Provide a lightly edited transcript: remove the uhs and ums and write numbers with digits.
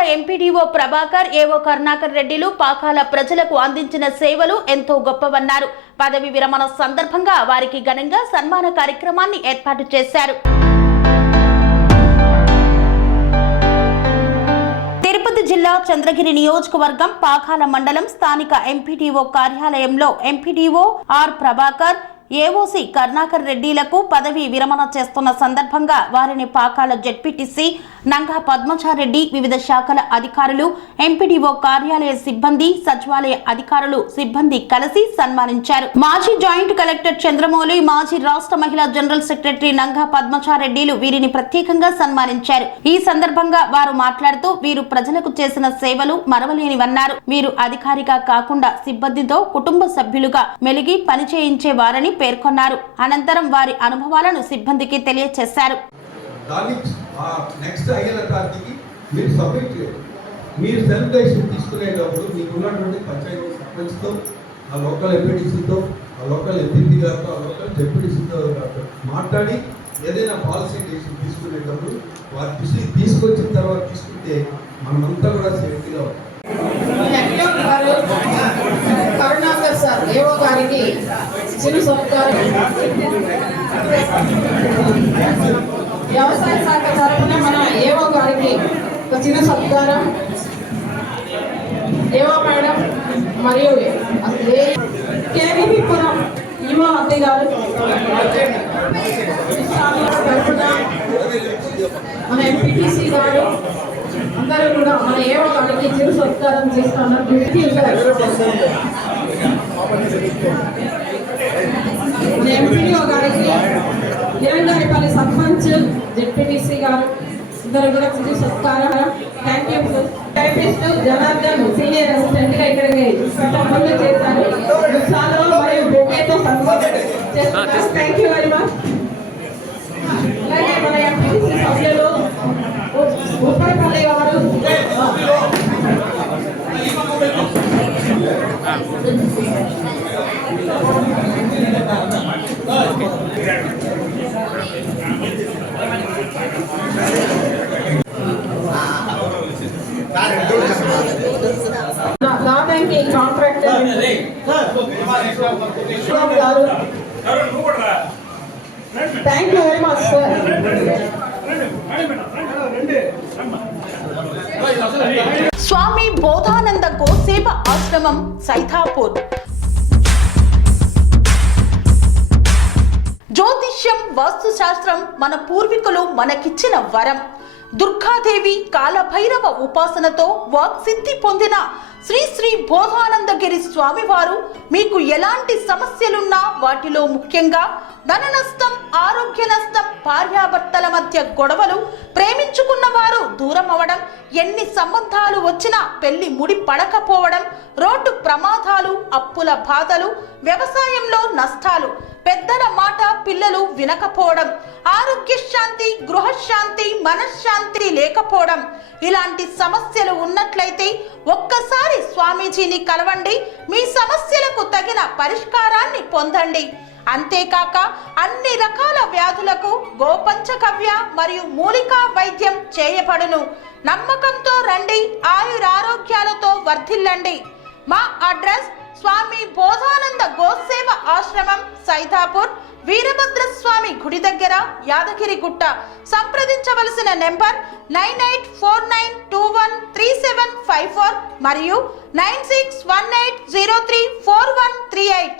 Pakala MPDO Prabhakar, ఏవో కరుణాకర్ రెడ్డిలు పాకాల ప్రజలకు అందించిన సేవలు ఎంతో గొప్పవన్నారు. పదవి విరమణ సందర్భంగా వారికి ఘనంగా సన్మాన కార్యక్రమాన్ని ఏర్పాటు చేశారు. తిరుపతి జిల్లా చంద్రగిరి నియోజకవర్గం పాకాల మండలం స్థానిక ఎంపీడీఓ కార్యాలయంలో MPDO R Prabhakar, AOC Karunakar రెడ్డిలకు పదవి విరమణ చేస్తున్న సందర్భంగా వారిని పాకాల జెడ్పీటీసీ నంగా పద్మచారెడ్డి, వివిధ శాఖల అధికారులు, ఎంపీడీఓ కార్యాలయ సిబ్బంది, సచివాలయ అధికారులు, సిబ్బంది కలిసి సన్మానించారు. మాజీ జాయింట్ కలెక్టర్ చంద్రమౌళి, మాజీ రాష్ట్ర మహిళా జనరల్ సెక్రటరీ నంగా పద్మచారెడ్డిలు వీరిని ప్రత్యేకంగా సన్మానించారు. ఈ సందర్భంగా వారు మాట్లాడుతూ వీరు ప్రజలకు చేసిన సేవలు మరవలేనివన్నారు. వీరు అధికారిగా కాకుండా సిబ్బందితో కుటుంబ సభ్యులుగా మెలిగి పనిచేయించేవారని పేర్కొన్నారు. అనంతరం వారి అనుభవాలను సిబ్బందికి తెలియజేశారు. నెక్స్ట్ అయ్యేటానికి మీరు సబ్మిట్ చేయాలి. మీరు సెల్ఫ్ డైరెక్షన్ తీసుకునేటప్పుడు మీకు ఉన్నటువంటి పంచాయతీ సర్పంచ్తో, ఆ లోకల్ ఎంపీటీసీతో, ఆ లోకల్ ఎంపీ గారితో, ఆ లోకల్ జెడ్పీటీసీతో మాట్లాడి ఏదైనా పాలసీ డెసిషన్ తీసుకునేటప్పుడు వారి దృష్టి తీసుకొచ్చిన తర్వాత తీసుకుంటే మనమంతా కూడా సేఫ్టీగా ఉంటాం. కరుణాకర్ సార్ ఏవో గారికి చిన్న సత్కారం, వ్యవసాయ శాఖ తరఫున మన ఏవో గారికి ఒక చిన్న సత్కారం. ఏవో మేడం మరియు కేవీపురం ఈమో అత్తే గారు తరఫున మన ఎంపీటీసీ గారు అందరూ కూడా మన ఏవో గారికి చిరు సత్కారం చేస్తున్నారు. ఎంపీడీఓ గారికి నిరంజనపల్లి సర్పంచ్, జెడ్పీటీసీ గారు ఇద్దరు కూడా చిరు సత్కారం. Thank you sir. Typist Janardhan senior assistant గా ఇక్కడికి పనులు చేశారు. ఉత్సాహం మరియు బొకేతో చేస్తున్నారు. Thank you very much. అలాగే మన ఎంపీటీసీ సభ్యులు ఉప్పరపల్లి గారు, బ్యాంకింగ్ కాంట్రాక్టర్ గారు, thank you very much sir. Swami Bodhananda గోసేవ ఆశ్రమం సైథాపూర్. జ్యోతిష్యం, వాస్తుశాస్త్రం మన పూర్వీకులు మనకిచ్చిన వరం. దుర్గాదేవి, కాలభైరవ ఉపాసనతో వాక్సిద్ధి పొందిన శ్రీ శ్రీ బోధానందగిరి స్వామివారు మీకు ఎలాంటి సమస్యలున్నా, వాటిలో ముఖ్యంగా ధన నష్టం, ఆరోగ్య నష్టం, భార్యాభర్తల మధ్య గొడవలు, ప్రేమించుకున్న వారు దూరం అవడం, ఎన్ని సంబంధాలు వచ్చినా పెళ్లి ముడి పడకపోవడం, రోడ్డు ప్రమాదాలు, అప్పుల బాధలు, వ్యవసాయంలో నష్టాలు, పెద్దల మాట పిల్లలు వినకపోవడం, ఆరోగ్య శాంతి, గృహశాంతి, మనశ్శాంతి లేకపోవడం, ఇలాంటి సమస్యలు ఉన్నట్లయితే ఒక్కసారి స్వామీజీని కలవండి. మీ సమస్యలకు తగిన పరిష్కారాన్ని పొందండి. అంతేకాక అన్ని రకాల వ్యాధులకు గోపంచకవ్య మరియు మూలికా వైద్యం చేయబడును. నమ్మకంతో రండి, ఆయురారోగ్యాలతో వర్ధిల్లండి. మా అడ్రస్ స్వామి బోధానంద గోసేవ ఆశ్రమం, సైథాపూర్, వీరభద్రస్వామి గుడి దగ్గర, యాదగిరిగుట్ట. సంప్రదించవలసిన నెంబర్ 9849213754 మరియు 9618034138.